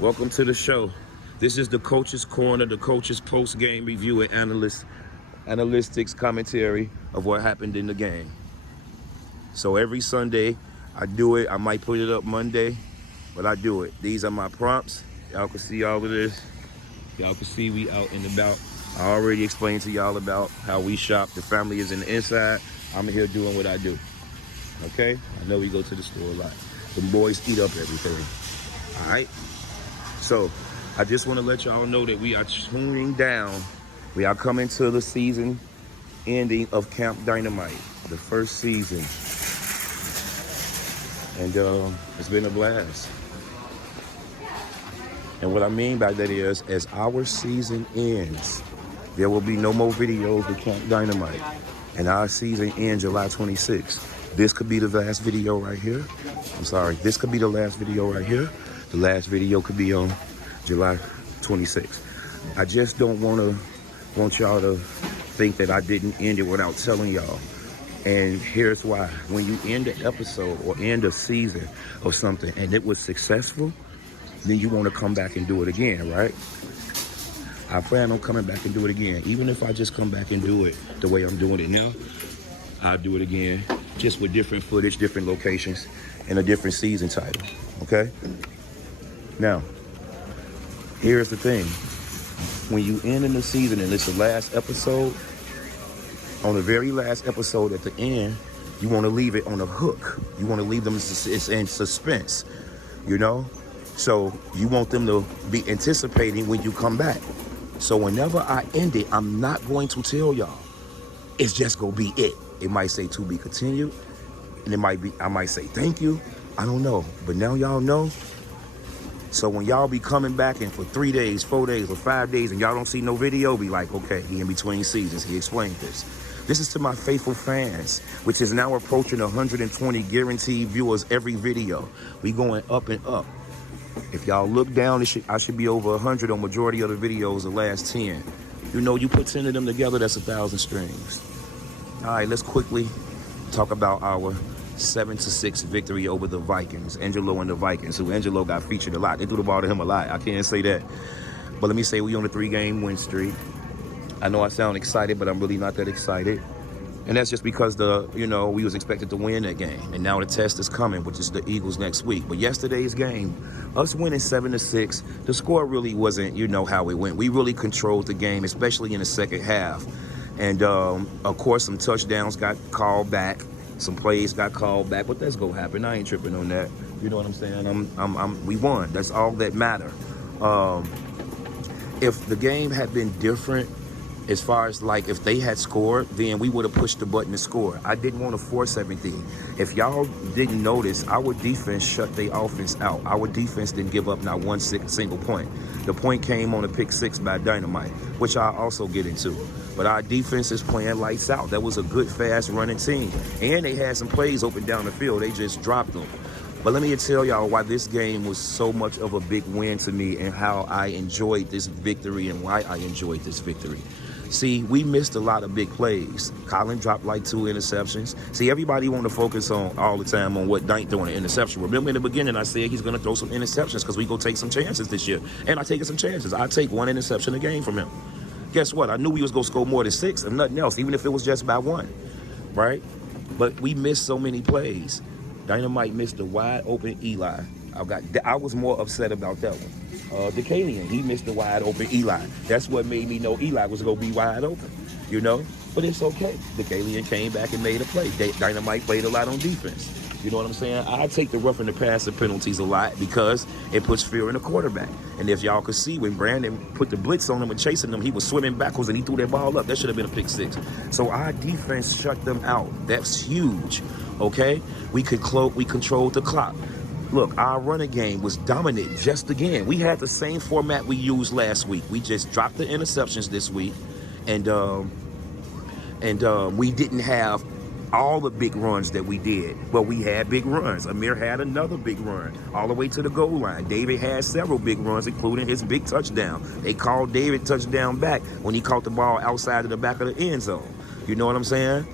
Welcome to the show. This is the Coach's Corner, the Coach's post-game review and analytics commentary of what happened in the game. So every Sunday, I do it. I might put it up Monday, but I do it. These are my prompts. Y'all can see all of this. Y'all can see we out and about. I already explained to y'all about how we shop. The family is in the inside. I'm here doing what I do. Okay? I know we go to the store a lot. The boys eat up everything. All right? So I just want to let y'all know that we are tuning down. We are coming to the season ending of Camp Dynamite, the first season. And it's been a blast. And what I mean by that is, as our season ends, there will be no more videos of Camp Dynamite. And our season ends July 26th. This could be the last video right here. I'm sorry, this could be the last video right here. The last video could be on July 26th. I just don't want y'all to think that I didn't end it without telling y'all. And here's why. When you end an episode or end a season or something and it was successful, then you want to come back and do it again, right? I plan on coming back and do it again. Even if I just come back and do it the way I'm doing it now, I'll do it again, just with different footage, different locations, and a different season title, okay? Now, here's the thing. When you end in the season and it's the last episode, on the very last episode at the end, you want to leave it on a hook. You want to leave them in suspense, you know? So you want them to be anticipating when you come back. So whenever I end it, I'm not going to tell y'all. It's just going to be it. It might say to be continued, and I might say thank you. I don't know. But now y'all know. So when y'all be coming back and for 3 days, 4 days, or 5 days, and y'all don't see no video, be like, okay, he in between seasons. He explained this. This is to my faithful fans, which is now approaching 120 guaranteed viewers every video. We going up and up. If y'all look down, I should be over 100 on majority of the videos, the last 10. You know, you put 10 of them together, that's 1,000 strings. All right, let's quickly talk about our 7-6 victory over the Vikings. Angelo and the Vikings, who Angelo got featured a lot. They threw the ball to him a lot. I can't say that. But let me say we on a 3-game win streak. I know I sound excited, but I'm really not that excited. And that's just because we was expected to win that game. And now the test is coming, which is the Eagles next week. But yesterday's game, us winning 7-6, the score really wasn't, how it went. We really controlled the game, especially in the second half. And of course, some touchdowns got called back. Some plays got called back, but that's gonna happen. I ain't tripping on that. You know what I'm saying? We won. That's all that matter. If the game had been different, as far as like if they had scored, then we would have pushed the button to score. I didn't want to force everything. If y'all didn't notice, our defense shut their offense out. Our defense didn't give up not one single point. The point came on a pick 6 by Dynamite, which I'll also get into. But our defense is playing lights out. That was a good, fast running team. And they had some plays open down the field. They just dropped them. But let me tell y'all why this game was so much of a big win to me and how I enjoyed this victory and why I enjoyed this victory. See, we missed a lot of big plays. Colin dropped like 2 interceptions. See, everybody want to focus on all the time on what Dink doing an interception. Remember in the beginning, I said he's going to throw some interceptions because we go take some chances this year. And I taking some chances. I take 1 interception a game from him. Guess what? I knew we was going to score more than 6 and nothing else, even if it was just by 1, right? But we missed so many plays. Dynamite missed the wide open Eli. I was more upset about that one. Decalian, he missed the wide open Eli. That's what made me know Eli was going to be wide open, But it's okay. Decalian came back and made a play. Dynamite played a lot on defense. You know what I'm saying? I take the roughing the passer penalties a lot because it puts fear in the quarterback. And if y'all could see when Brandon put the blitz on him and chasing them, he was swimming backwards and he threw that ball up. That should have been a pick 6. So our defense shut them out. That's huge. Okay? We controlled the clock. Look, our running game was dominant just again. We had the same format we used last week. We just dropped the interceptions this week. And we didn't have all the big runs that we did, but we had big runs. Amir had another big run all the way to the goal line. David had several big runs, including his big touchdown. They called David touchdown back when he caught the ball outside of the back of the end zone. You know what I'm saying?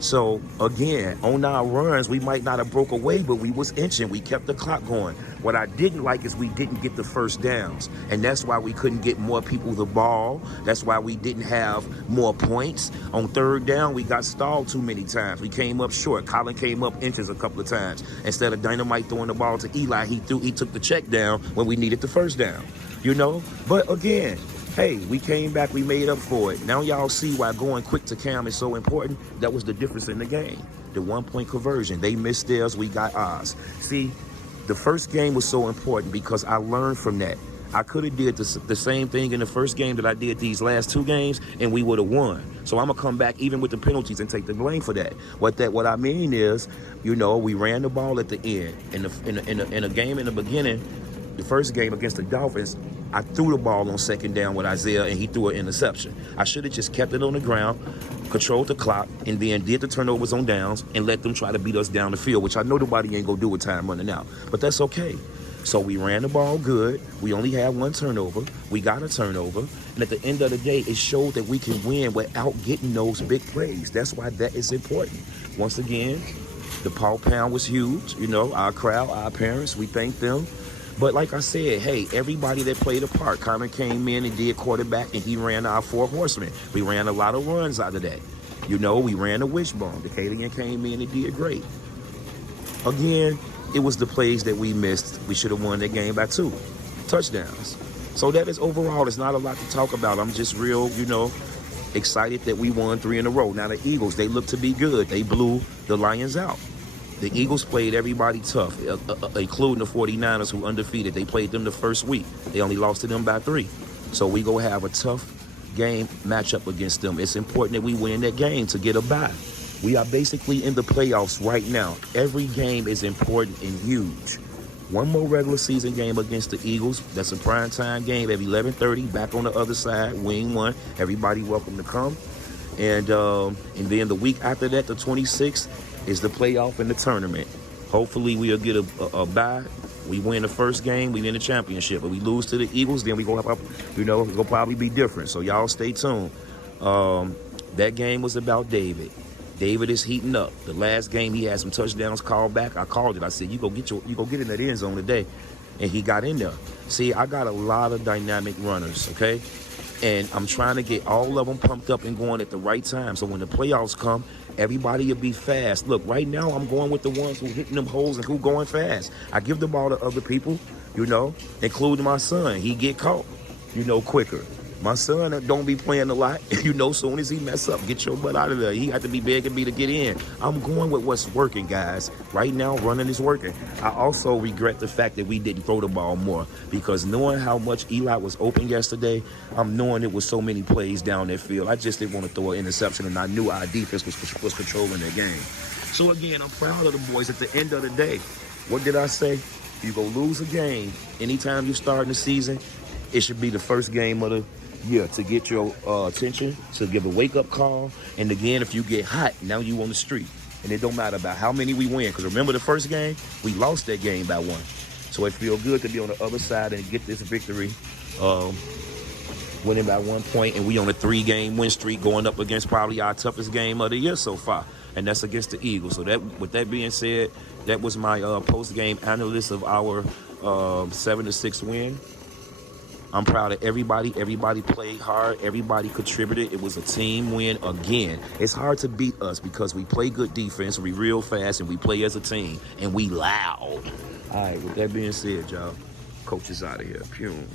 So again, on our runs, we might not have broke away, but we was inching. We kept the clock going. What I didn't like is we didn't get the first downs, and that's why we couldn't get more people the ball. That's why we didn't have more points. On third down, we got stalled too many times. We came up short. Colin came up inches a couple of times. Instead of Dynamite throwing the ball to Eli, he took the check down when we needed the first down. You know, but again, hey, we came back, we made up for it. Now y'all see why going quick to Cam is so important. That was the difference in the game. The 1-point conversion. They missed theirs, we got ours. See, the first game was so important because I learned from that. I could have did the same thing in the first game that I did these last 2 games, and we would have won. So I'm gonna come back even with the penalties and take the blame for that. What I mean is, you know, we ran the ball at the end. In a game in the beginning, the first game against the Dolphins, I threw the ball on second down with Isaiah, and he threw an interception. I should have just kept it on the ground, controlled the clock, and then did the turnovers on downs and let them try to beat us down the field, which I know nobody ain't gonna do with time running out. But that's okay. So we ran the ball good. We only had 1 turnover. We got a turnover. And at the end of the day, it showed that we can win without getting those big plays. That's why that is important. Once again, the paw pound was huge. You know, our crowd, our parents, we thank them. But like I said, hey, everybody that played a part. Connor came in and did quarterback, and he ran our 4 horsemen. We ran a lot of runs out of that. You know, we ran a wishbone. The Decalian came in and did great. Again, it was the plays that we missed. We should have won that game by 2 touchdowns. So that is overall, it's not a lot to talk about. I'm just real, you know, excited that we won 3 in a row. Now the Eagles, they look to be good. They blew the Lions out. The Eagles played everybody tough, including the 49ers, who undefeated. They played them the first week. They only lost to them by 3. So we go have a tough game matchup against them. It's important that we win that game to get a bye. We are basically in the playoffs right now. Every game is important and huge. 1 more regular season game against the Eagles. That's a primetime game at 11:30. Back on the other side, wing 1. Everybody welcome to come. And then the week after that, the 26th, is the playoff and the tournament. Hopefully we'll get a bye. We win the first game, we win the championship. But we lose to the Eagles, then we go up, you know, it's gonna probably be different. So y'all stay tuned. That game was about David. David is heating up. The last game he had some touchdowns called back. I called it. I said, you go get in that end zone today. And he got in there. See, I got a lot of dynamic runners, okay? And I'm trying to get all of them pumped up and going at the right time. So when the playoffs come, everybody will be fast. Look, right now I'm going with the ones who hitting them holes and who going fast. I give the ball to other people, you know, including my son. He get caught, you know, quicker. My son don't be playing a lot. You know, soon as he mess up, get your butt out of there. He had to be begging me to get in. I'm going with what's working, guys. Right now, running is working. I also regret the fact that we didn't throw the ball more, because knowing how much Eli was open yesterday, I'm knowing it was so many plays down that field. I just didn't want to throw an interception, and I knew our defense was controlling the game. So again, I'm proud of the boys. At the end of the day, what did I say? You go lose a game anytime you start in the season, it should be the first game of the year to get your attention, to give a wake-up call. And again, if you get hot, now you on the street. And it don't matter about how many we win, because remember the first game, we lost that game by 1. So it feels good to be on the other side and get this victory, winning by 1 point. And we on a 3-game win streak, going up against probably our toughest game of the year so far, and that's against the Eagles. So that, with that being said, that was my post-game analysis of our 7-6 win. I'm proud of everybody. Everybody played hard. Everybody contributed. It was a team win again. It's hard to beat us because we play good defense, we real fast, and we play as a team, and we loud. All right, with that being said, y'all, Coach is out of here. Pune.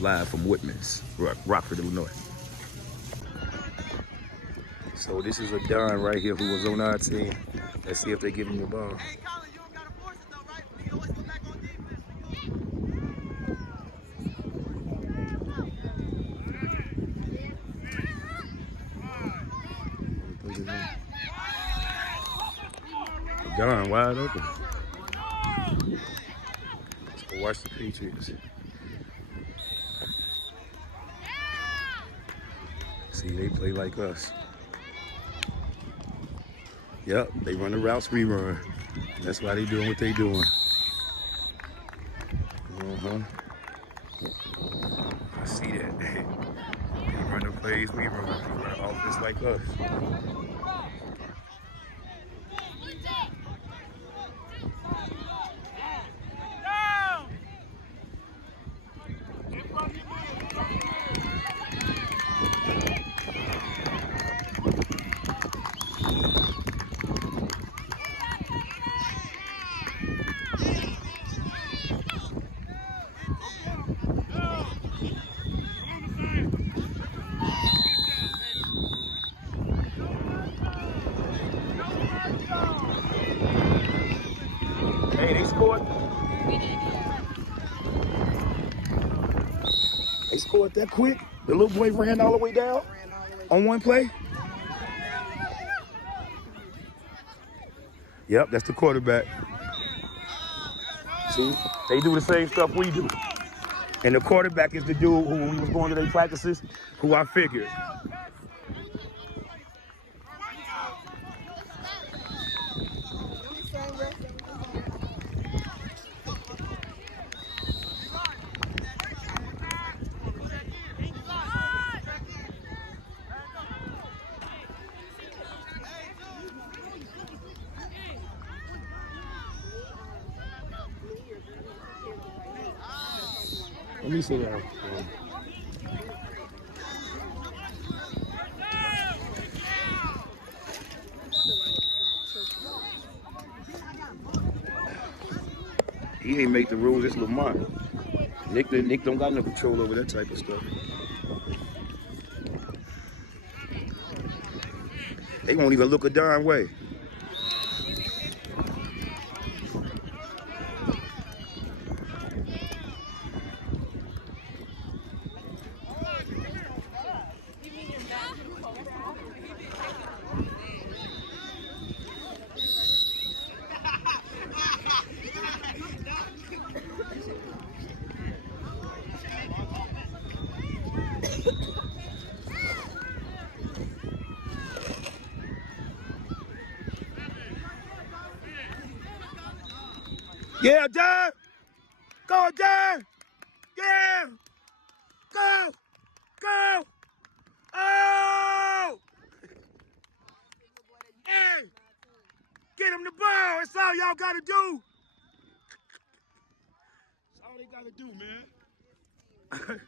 Live from Whitman's, Rockford, Illinois. So this is a Don right here who was on our team. Let's see if they give him the ball. Hey, Colin, you don't got to force it, though, right? We always go back on defense. Don wide open. Let's go watch the Patriots. See, they play like us. Yep, they run the routes we run. That's why they doing what they doing. I see that. They run the plays we run. They run the offense like us. They scored that quick. The little boy ran all the way down on one play. Yep, that's the quarterback. See, they do the same stuff we do. And the quarterback is the dude who, when we was going to their practices, who I figured. Let me sit down. He ain't make the rules. It's Lamont. Nick don't got no control over that type of stuff. They won't even look a darn way. Yeah, Dan! Go, Dan! Yeah! Go! Go! Oh! Hey! Get him the ball. That's all y'all got to do. That's all they got to do, man.